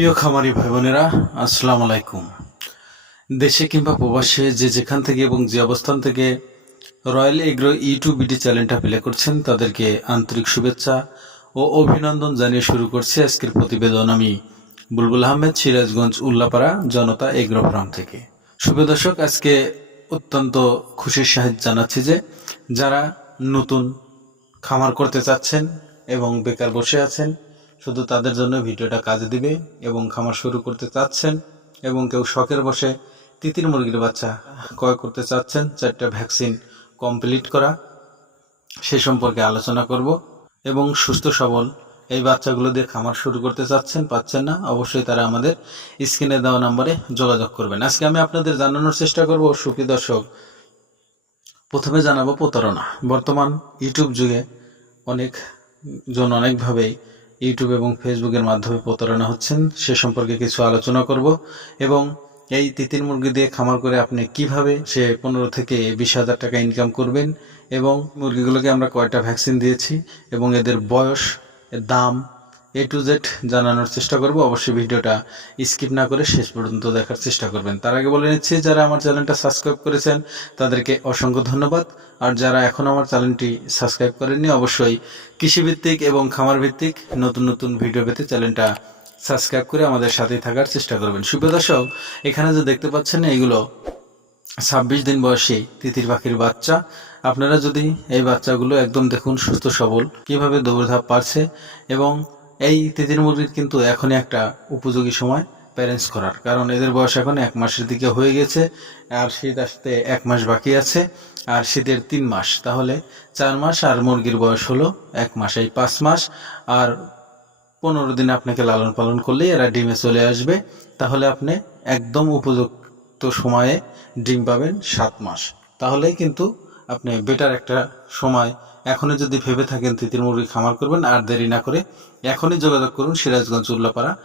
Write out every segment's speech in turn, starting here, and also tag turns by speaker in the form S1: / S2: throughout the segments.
S1: প্রিয় খামারি ভাই বোনেরা আসসালামু আলাইকুম। দেশে কিংবা প্রবাসে যে যেখান থেকে এবং যে অবস্থান থেকে রয়্যাল এগ্রো ইউটিউব বিডি চ্যানেলটা প্লে করছেন, তাদেরকে আন্তরিক শুভেচ্ছা ও অভিনন্দন জানিয়ে শুরু করছি আজকের প্রতিবেদন আমি বুলবুল আহমেদ, সিরাজগঞ্জ উল্লাপাড়া জনতা এগ্রো ফার্ম থেকে। শুভ দর্শক, আজকে অত্যন্ত খুশির সাহিত জানাচ্ছি যে যারা নতুন খামার করতে চাচ্ছেন এবং বেকার বসে আছেন শুধু তাদের জন্য ভিডিওটা কাজে দিবে এবং খামার শুরু করতে চাচ্ছেন এবং কেউ শখের বসে তিতির মুরগির বাচ্চা ক্রয় করতে চাচ্ছেন, চারটা ভ্যাকসিন কমপ্লিট করা, সে সম্পর্কে আলোচনা করব এবং সুস্থ সবল এই বাচ্চাগুলো দিয়ে খামার শুরু করতে চাচ্ছেন, পাচ্ছেন না, অবশ্যই তারা আমাদের স্ক্রিনে দেওয়া নম্বরে যোগাযোগ করবেন। আজকে আমি আপনাদের জানানোর চেষ্টা করব সুখী দর্শক, প্রথমে জানাব প্রতারণা। বর্তমান ইউটিউব যুগে অনেক জন অনেকভাবেই ইউটিউব এবং ফেসবুকের মাধ্যমে প্রতারণা হচ্ছেন, সে সম্পর্কে কিছু আলোচনা করব এবং এই তিতির মুরগি দিয়ে খামার করে আপনি কীভাবে সে পনেরো থেকে বিশ হাজার টাকা ইনকাম করবেন এবং মুরগিগুলোকে আমরা কয়টা ভ্যাকসিন দিয়েছি এবং এদের বয়স দাম এ টু জেড জানানোর চেষ্টা করব। অবশ্যই ভিডিওটা স্কিপ না করে শেষ পর্যন্ত দেখার চেষ্টা করবেন। তার আগে বলে নিচ্ছি, যারা আমার চ্যানেলটা সাবস্ক্রাইব করেছেন, তাদেরকে অসংখ্য ধন্যবাদ। আর যারা এখন আমার চ্যানেলটি সাবস্ক্রাইব করেননি, অবশ্যই কৃষিভিত্তিক এবং খামার ভিত্তিক নতুন নতুন ভিডিও পেতে চ্যানেলটা সাবস্ক্রাইব করে আমাদের সাথেই থাকার চেষ্টা করবেন। দর্শক, এখানে যে দেখতে পাচ্ছেন, এইগুলো ছাব্বিশ দিন বয়সী তিতির পাখির বাচ্চা। আপনারা যদি এই বাচ্চাগুলো একদম দেখুন সুস্থ সবল, কীভাবে দৌড়ধাপ পারছে এবং এই তিতির মুরগির কিন্তু এখনই একটা উপযোগী সময় প্যারেন্টস করার। কারণ এদের বয়স এখন এক মাসের দিকে হয়ে গেছে, আর শীত আসতে এক মাস বাকি আছে, আর শীতের তিন মাস। তাহলে চার মাস আর মুরগির বয়স হলো এক মাস, এই পাঁচ মাস। আর পনেরো দিন আপনাকে লালন পালন করলে এরা ডিমে চলে আসবে। তাহলে আপনি একদম উপযুক্ত সময়ে ডিম পাবেন সাত মাস। তাহলেই কিন্তু আপনি বেটার একটা সময় এখনই যদি ভেবে থাকেন তিতির মুরগি খামার করবেন, আর দেরি না করে এখনই যোগাযোগ করুন সিরাজগঞ্জ উল্লাপাড়া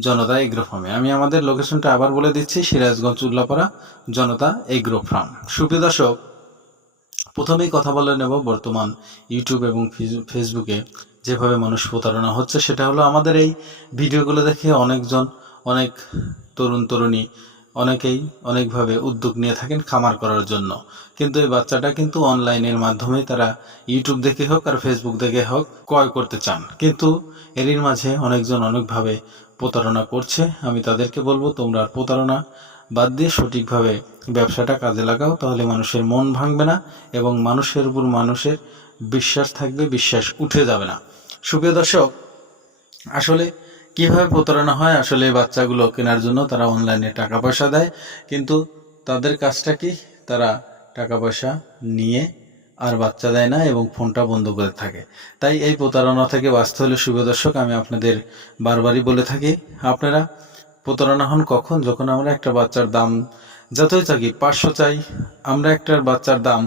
S1: জনতা এগ্রো ফার্মে। আমি আমাদের লোকেশনটা আবার বলে দিচ্ছি, সিরাজগঞ্জ উল্লাপাড়া জনতা এগ্রো ফার্ম। সুপ্রিয় দর্শক, প্রথমেই কথা বলে নেব বর্তমান ইউটিউব এবং ফেস- ফেসবুকে যেভাবে মানুষ প্রতারণা হচ্ছে, সেটা হলো আমাদের এই ভিডিওগুলো দেখে অনেকজন, অনেক তরুণ, তরুণী অনেকেই অনেকভাবে উদ্যোগ নিয়ে থাকেন খামার করার জন্য। কিন্তু এই বাচ্চাটা কিন্তু অনলাইনের মাধ্যমে তারা ইউটিউব দেখে হোক আর ফেসবুক দেখে হোক ক্রয় করতে চান। কিন্তু এরই মাঝে অনেকজন অনেকভাবে প্রতারণা করছে। আমি তাদেরকে বলব, তোমরা আর প্রতারণা বাদ দিয়ে সঠিকভাবে ব্যবসাটা কাজে লাগাও, তাহলে মানুষের মন ভাঙবে না এবং মানুষের উপর মানুষের বিশ্বাস থাকবে, বিশ্বাস উঠে যাবে না। সুপ্রিয় দর্শক, আসলে কীভাবে প্রতারণা হয়? আসলে বাচ্চাগুলো কেনার জন্য তারা অনলাইনে টাকা পয়সা দেয়। কিন্তু তাদের কাজটা কি? তারা টাকা পয়সা নিয়ে আর বাচ্চা দেয় না এবং ফোনটা বন্ধ করে থাকে। তাই এই প্রতারণা থেকে বাঁচতে হলে, শুভ দর্শক, আমি আপনাদের বারবারই বলে থাকি, আপনারা প্রতারণা হন কখন? যখন আমরা একটা বাচ্চার দাম যতই থাকি পাঁচশো চাই, আমরা একটা বাচ্চার দাম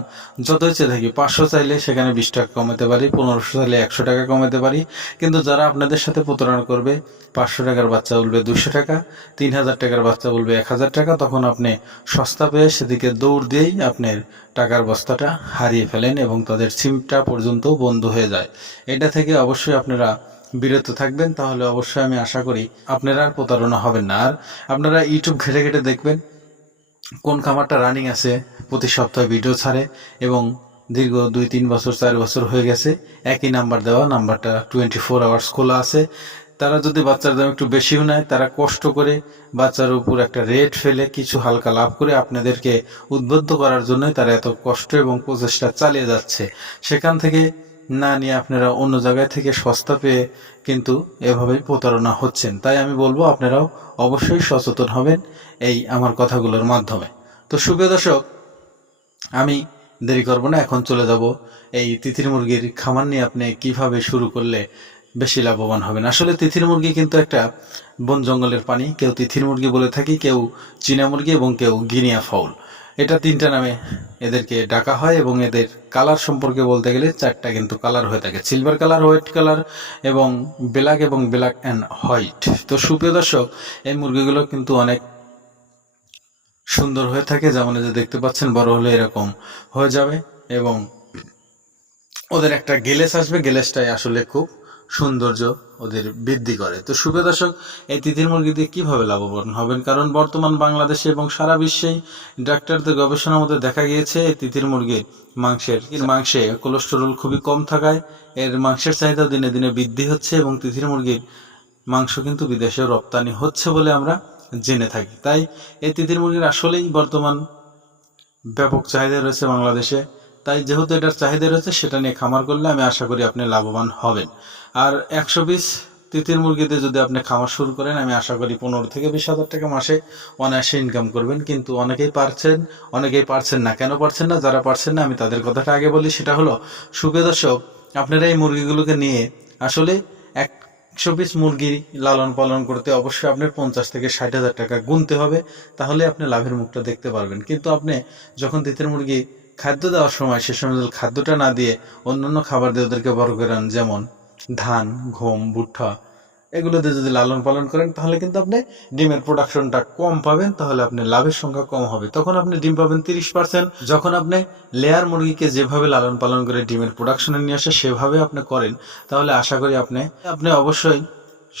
S1: যতই চেয়ে থাকি, পাঁচশো চাইলে সেখানে বিশ টাকা কমাতে পারি, পনেরোশো চাইলে একশো টাকা কমাতে পারি। কিন্তু যারা আপনাদের সাথে প্রতারণা করবে, পাঁচশো টাকার বাচ্চা বলবে দুশো টাকা, তিন হাজার টাকার বাচ্চা বলবে এক হাজার টাকা, তখন আপনি সস্তা পেয়ে সেদিকে দৌড় দিয়েই আপনার টাকার বস্তাটা হারিয়ে ফেলেন এবং তাদের সিমটা পর্যন্ত বন্ধ হয়ে যায়। এটা থেকে অবশ্যই আপনারা বিরত থাকবেন, তাহলে অবশ্যই আমি আশা করি আপনারা আর প্রতারণা হবেন না। আর আপনারা ইউটিউব ঘেটে ঘেটে দেখবেন কোন খামারটা রানিং আছে, প্রতি সপ্তাহে ভিডিও ছাড়ে এবং দীর্ঘ দুই, তিন বছর, চার বছর হয়ে গেছে, একই নাম্বার দেওয়া নাম্বারটা টোয়েন্টি ফোর আওয়ার্স খোলা আছে। তারা যদি বাচ্চার দাম একটু বেশিও নেয়, তারা কষ্ট করে বাচ্চার উপর একটা রেট ফেলে, কিছু হালকা লাভ করে আপনাদেরকে উদ্বুদ্ধ করার জন্যই তারা এত কষ্ট এবং প্রচেষ্টা চালিয়ে যাচ্ছে। সেখান থেকে না নিয়ে আপনারা অন্য জায়গায় থেকে সস্তা পেয়ে কিন্তু এভাবেই প্রতারণা হচ্ছেন। তাই আমি বলব আপনারাও অবশ্যই সচেতন হবেন এই আমার কথাগুলোর মাধ্যমে। তো সুপ্রিয় দর্শক, আমি দেরি করব না, এখন চলে যাব এই তিথির মুরগির খামার নিয়ে আপনি কীভাবে শুরু করলে বেশি লাভবান হবেন। আসলে তিথির মুরগি কিন্তু একটা বন জঙ্গলের পানি কেউ তিথির মুরগি বলে থাকি, কেউ চীনা মুরগি এবং কেউ গিনিয়া ফাউল। এটা তিনটা নামে এদেরকে ডাকা হয় এবং এদের কালার সম্পর্কে বলতে গেলে চারটা কিন্তু কালার হয়ে থাকে। সিলভার কালার হোয়াইট কালার এবং ব্ল্যাক এবং ব্ল্যাক অ্যান্ড হোয়াইট। তো সুপ্রিয় দর্শক এই মুরগিগুলো কিন্তু অনেক সুন্দর হয়ে থাকে। যেমন যে দেখতে পাচ্ছেন বড় হলে এরকম হয়ে যাবে এবং ওদের একটা গেলেস আসবে। গেলেসটাই আসলে খুব সৌন্দর্য ওদের বৃদ্ধি করে। তো শুভ দর্শক, এই তিতির মুরগি দিয়ে কীভাবে লাভবান হবেন? কারণ বর্তমান বাংলাদেশে এবং সারা বিশ্বেই ডাক্তারদের গবেষণার মধ্যে দেখা গিয়েছে, এই তিতির মুরগির মাংসের মাংসে কোলেস্টেরল খুবই কম থাকায় এর মাংসের চাহিদা দিনে দিনে বৃদ্ধি হচ্ছে এবং তিতির মুরগির মাংস কিন্তু বিদেশে রপ্তানি হচ্ছে বলে আমরা জেনে থাকি। তাই এই তিতির মুরগির আসলেই বর্তমান ব্যাপক চাহিদা রয়েছে বাংলাদেশে। তাই যেহেতু এটার চাহিদা রয়েছে, সেটা নিয়ে খামার করলে আমি আশা করি আপনি লাভবান হবেন। আর একশো পিস তিতির মুরগিতে যদি আপনি খামার শুরু করেন, আমি আশা করি পনেরো থেকে বিশ হাজার টাকা মাসে অনায়াসে ইনকাম করবেন। কিন্তু অনেকেই পারছেন অনেকেই পারছেন না। কেন পারছেন না? যারা পারছেন না, আমি তাদের কথাটা আগে বলি, সেটা হলো সুখে দর্শক, আপনারা এই মুরগিগুলোকে নিয়ে আসলে একশো পিস মুরগি লালন পালন করতে অবশ্যই আপনার পঞ্চাশ থেকে ষাট হাজার টাকা গুনতে হবে, তাহলে আপনি লাভের মুখটা দেখতে পারবেন। কিন্তু আপনি যখন তিতির মুরগি খাদ্য দেওয়ার সময় সে সময় খাদ্যটা না দিয়ে অন্যান্য খাবার দিয়ে ওদেরকে বড় করেন যেমন ধান গম ভুট্টা, এগুলো দিয়ে যদি লালন পালন করেন, তাহলে কিন্তু আপনি ডিমের প্রোডাকশনটা কম পাবেন, তাহলে আপনি লাভের সংখ্যা কম হবে। তখন আপনি ডিম পাবেন তিরিশ পার্সেন্ট যখন আপনি লেয়ার মুরগিকে যেভাবে লালন পালন করে ডিমের প্রোডাকশনে নিয়ে আসে, সেভাবে আপনি করেন, তাহলে আশা করি আপনি আপনি অবশ্যই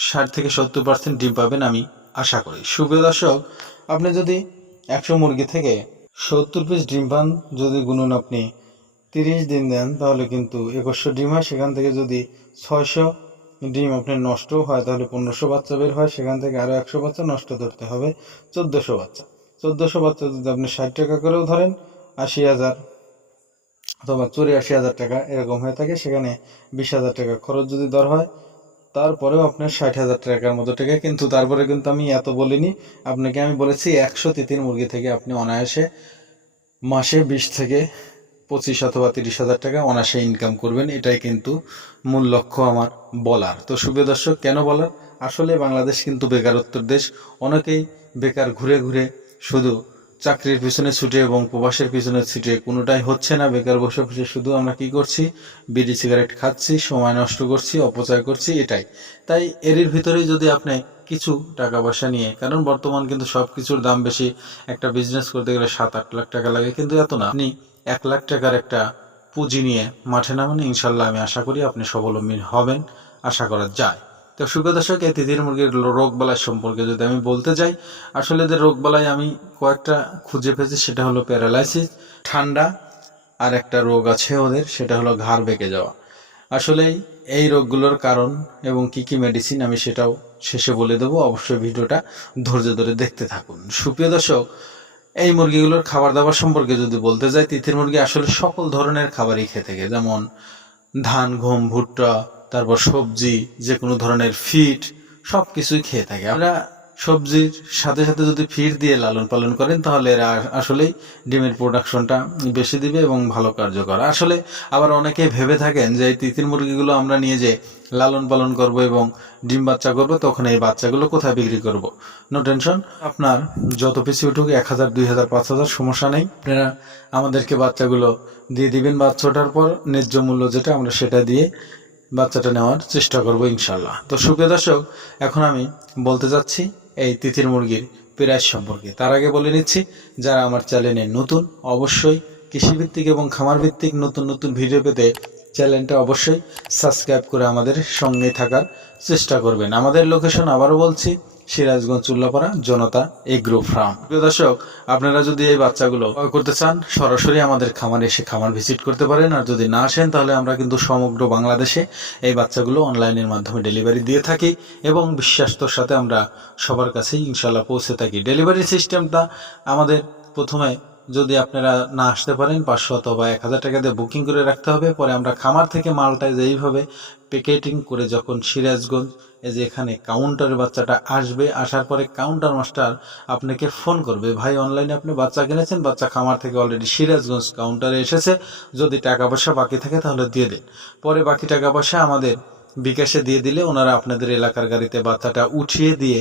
S1: ষাট থেকে সত্তর পার্সেন্ট ডিম পাবেন, আমি আশা করি। শুভ দর্শক, আপনি যদি একশো মুরগি থেকে সত্তর পিস ডিম পান, যদি গুনুন আপনি তিরিশ দিন দেন, তাহলে কিন্তু একুশশো ডিম হয়। সেখান থেকে যদি ছয়শো ডিম আপনার নষ্ট হয়, তাহলে পনেরোশো বাচ্চা বের হয়। সেখান থেকে আরও একশো বাচ্চা নষ্ট ধরতে হবে, চোদ্দোশো বাচ্চা। চোদ্দোশো বাচ্চা যদি আপনি ষাট টাকা করেও ধরেন, আশি হাজার অথবা চুরাশি হাজার টাকা এরকম হয়ে থাকে, সেখানে বিশ হাজার টাকা খরচ যদি দর হয় তারপরেও আপনার ষাট হাজার টাকার মতো টাকা, কিন্তু তারপরে কিন্তু আমি এত বলিনি। আপনাকে আমি বলেছি, একশো তিতির মুরগি থেকে আপনি অনায়াসে মাসে বিশ থেকে পঁচিশ অথবা তিরিশ হাজার টাকা অনায়াসে ইনকাম করবেন। এটাই কিন্তু মূল লক্ষ্য আমার বলার। তো শুভ দর্শক, কেন বলার? আসলে বাংলাদেশ কিন্তু বেকারত্বর দেশ। অনেকেই বেকার ঘুরে ঘুরে শুধু চাকরির পিছনে ছুটে এবং প্রবাসের পিছনে ছুটে কোনোটাই হচ্ছে না। বেকার বসে বসে শুধু আমরা কি করছি? বিড়ি, সিগারেট খাচ্ছি, সময় নষ্ট করছি, অপচয় করছি, এটাই। তাই এরই ভিতরেই যদি আপনি কিছু টাকা পয়সা নিয়ে, কারণ বর্তমান কিন্তু সব কিছুর দাম বেশি, একটা বিজনেস করতে গেলে সাত, আট লাখ টাকা লাগে, কিন্তু এত না। আপনি এক লাখ টাকার একটা পুঁজি নিয়ে মাঠে নামেন, ইনশাল্লাহ আমি আশা করি আপনি স্বাবলম্বী হবেন। আশা করা যায়। তো সুপ্রিয় দর্শক, এই তিতির মুরগির রোগ বালাই সম্পর্কে যদি আমি বলতে যাই, আসলে এদের রোগ বালাই আমি কয়েকটা খুঁজে পেয়েছি, সেটা হলো প্যারালাইসিস, ঠান্ডা আর একটা রোগ আছে ওদের, সেটা হলো ঘাড় বেঁকে যাওয়া। আসলে এই রোগগুলোর কারণ এবং কি কি মেডিসিন আমি সেটাও শেষে বলে দেবো, অবশ্যই ভিডিওটা ধৈর্য ধরে দেখতে থাকুন। সুপ্রিয় দর্শক, এই মুরগিগুলোর খাবার দাবার সম্পর্কে যদি বলতে যাই, তিতির মুরগি আসলে সকল ধরনের খাবারই খেয়ে থাকে, যেমন ধান, গম, ভুট্টা তারপর সবজি যে কোনো ধরনের ফিট সব কিছুই খেয়ে থাকে। আমরা সবজির সাথে সাথে যদি ফিট দিয়ে লালন পালন করেন, তাহলে এরা আসলেই ডিমের প্রোডাকশনটা বেশি দিবে এবং ভালো কার্যকর। আসলে আবার অনেকে ভেবে থাকেন যে এই তিতির মুরগিগুলো আমরা নিয়ে যে লালন পালন করব এবং ডিম বাচ্চা করব, তখন এই বাচ্চাগুলো কোথায় বিক্রি করব? নো টেনশন আপনার যত পিছু উঠুক, এক হাজার, দুই হাজার, পাঁচ হাজার, সমস্যা নেই। আপনারা আমাদেরকে বাচ্চাগুলো দিয়ে দিবেন বাচ্চাটার পর, ন্যায্য মূল্য যেটা, আমরা সেটা দিয়ে বাচ্চাটা নেওয়ার চেষ্টা করব ইনশাল্লাহ তো সুপ্রিয় দর্শক, এখন আমি বলতে যাচ্ছি এই তিথির মুরগির প্রাইস সম্পর্কে। তার আগে বলে নিচ্ছি, যারা আমার চ্যানেলে নতুন, অবশ্যই কৃষিভিত্তিক এবং খামারভিত্তিক নতুন নতুন ভিডিও পেতে চ্যানেলটা অবশ্যই সাবস্ক্রাইব করে আমাদের সঙ্গে থাকার চেষ্টা করবেন। আমাদের লোকেশন আবারও বলছি সিরাজগঞ্জ, চুল্লাপাড়া, জনতা এগ্রো ফার্ম প্রিয় দর্শক, আপনারা যদি এই বাচ্চাগুলো করতে চান, সরাসরি আমাদের খামারে এসে খামার ভিজিট করতে পারেন। আর যদি না আসেন, তাহলে আমরা কিন্তু সমগ্র বাংলাদেশে এই বাচ্চাগুলো অনলাইনের মাধ্যমে ডেলিভারি দিয়ে থাকি এবং বিশ্বাস্তর সাথে আমরা সবার কাছেই ইনশাল্লাহ পৌঁছে থাকি। ডেলিভারি সিস্টেমটা আমাদের প্রথমে যদি আপনারা না আসতে পারেন, পাঁচশো অথবা এক হাজার টাকা দিয়ে বুকিং করে রাখতে হবে। পরে আমরা খামার থেকে মালটা যেইভাবে প্যাকেটিং করে যখন সিরাজগঞ্জ, এই যে এখানে কাউন্টারের বাচ্চাটা আসবে, আসার পরে কাউন্টার মাস্টার আপনাকে ফোন করবে, ভাই অনলাইনে আপনি বাচ্চা কিনেছেন? বাচ্চা খামার থেকে অলরেডি সিরাজগঞ্জ কাউন্টারে এসেছে। যদি টাকা পয়সা বাকি থাকে তাহলে দিয়ে দিন। পরে বাকি টাকা পয়সা আমাদের বিকাশে দিয়ে দিলে ওনারা আপনাদের এলাকার গাড়িতে বাচ্চাটা উঠিয়ে দিয়ে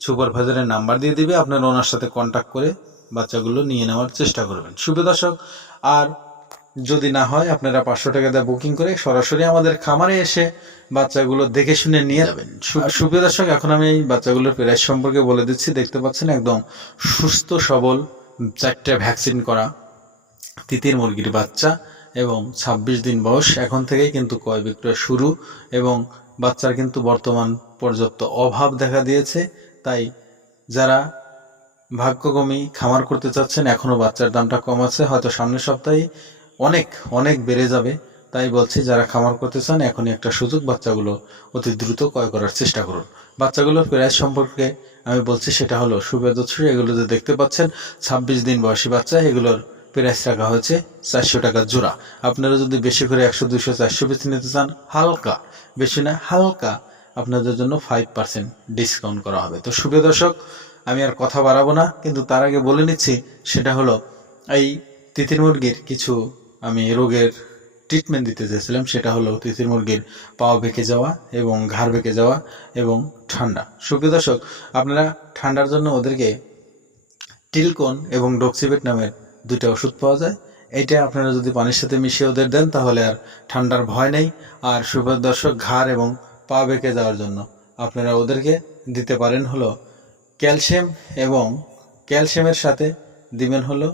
S1: সুপারভাইজারের নাম্বার দিয়ে দিবে। আপনারা ওনার সাথে কন্ট্যাক্ট করে বাচ্চাগুলো নিয়ে নেওয়ার চেষ্টা করবেন। শুভ দর্শক আর যদি না হয় আপনারা পাঁচশো টাকা দিয়ে বুকিং করে সরাসরি আমাদের খামারে এসে বাচ্চাগুলো দেখে শুনে নিয়ে যাবেন। সুপ্রিয় দর্শক এখন আমি এই বাচ্চাগুলোর প্রাইস সম্পর্কে বলে দিচ্ছি। দেখতে পাচ্ছেন একদম সুস্থ সবল চারটে ভ্যাকসিন করা তিতির মুরগির বাচ্চা এবং ২৬ দিন বয়স। এখন থেকেই কিন্তু ক্রয় বিক্রয় শুরু এবং বাচ্চার কিন্তু বর্তমান পর্যাপ্ত অভাব দেখা দিয়েছে। তাই যারা ভাগ্যকমী খামার করতে চাচ্ছেন, এখনও বাচ্চার দামটা কম আছে, হয়তো সামনের সপ্তাহে অনেক অনেক বেড়ে যাবে। তাই বলছি, যারা খামার করতে চান, এখনই একটা সুযোগ বাচ্চাগুলো অতি দ্রুত ক্রয় করার চেষ্টা করুন। বাচ্চাগুলোর প্রাইস সম্পর্কে আমি বলছি, সেটা হলো সুবেদশ্রী এগুলো যে দেখতে পাচ্ছেন, ছাব্বিশ দিন বয়সী বাচ্চা, এগুলোর প্রাইস রাখা হয়েছে চারশো টাকা জোড়া। আপনারা যদি বেশি করে একশো দুশো চারশো পিস নিতে চান, হালকা, বেশি না, হালকা, আপনাদের জন্য ফাইভ পার্সেন্ট ডিসকাউন্ট করা হবে। তো সুপ্রিয় দর্শক আমি আর কথা বাড়াবো না, কিন্তু তার আগে বলে নিচ্ছি, সেটা হলো, এই তিতির মুরগির কিছু আমি রোগের ট্রিটমেন্ট দিতে চেয়েছিলাম, সেটা হলো তিতির মুরগির পাও বেঁকে যাওয়া এবং ঘাড় বেঁকে যাওয়া এবং ঠান্ডা। সুপ্রিয় দর্শক, আপনারা ঠান্ডার জন্য ওদেরকে টিলকন এবং ডক্সিবেট নামের দুইটা ওষুধ পাওয়া যায়। এইটা আপনারা যদি পানির সাথে মিশিয়ে ওদের দেন, তাহলে আর ঠান্ডার ভয় নেই। আর সুপ্রিয় দর্শক, ঘাড় এবং পা বেঁকে যাওয়ার জন্য আপনারা ওদেরকে দিতে পারেন হলো ক্যালসিয়াম এবং ক্যালসিয়ামের সাথে দিবেন হলো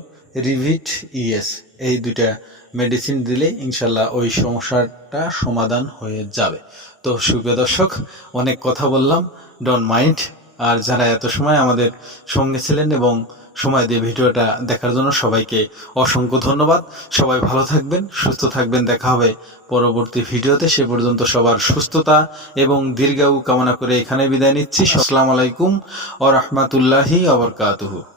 S1: রিভিট ইএস। এই দুটা মেডিসিন দিলে ইনশাল্লাহ ওই সমস্যাটা সমাধান হয়ে যাবে। তো সুপ্রিয় দর্শক, অনেক কথা বললাম। ডন মাইন্ড আর যারা এত সময় আমাদের সঙ্গে ছিলেন এবং সময় দিয়ে ভিডিওটা দেখার জন্য সবাইকে অসংখ্য ধন্যবাদ। সবাই ভালো থাকবেন, সুস্থ থাকবেন। দেখা হবে পরবর্তী ভিডিওতে। সে পর্যন্ত সবার সুস্থতা এবং দীর্ঘায়ু কামনা করে এখানে বিদায় নিচ্ছি। আসসালামু আলাইকুম ও রহমতুল্লাহি আবরকাতুহু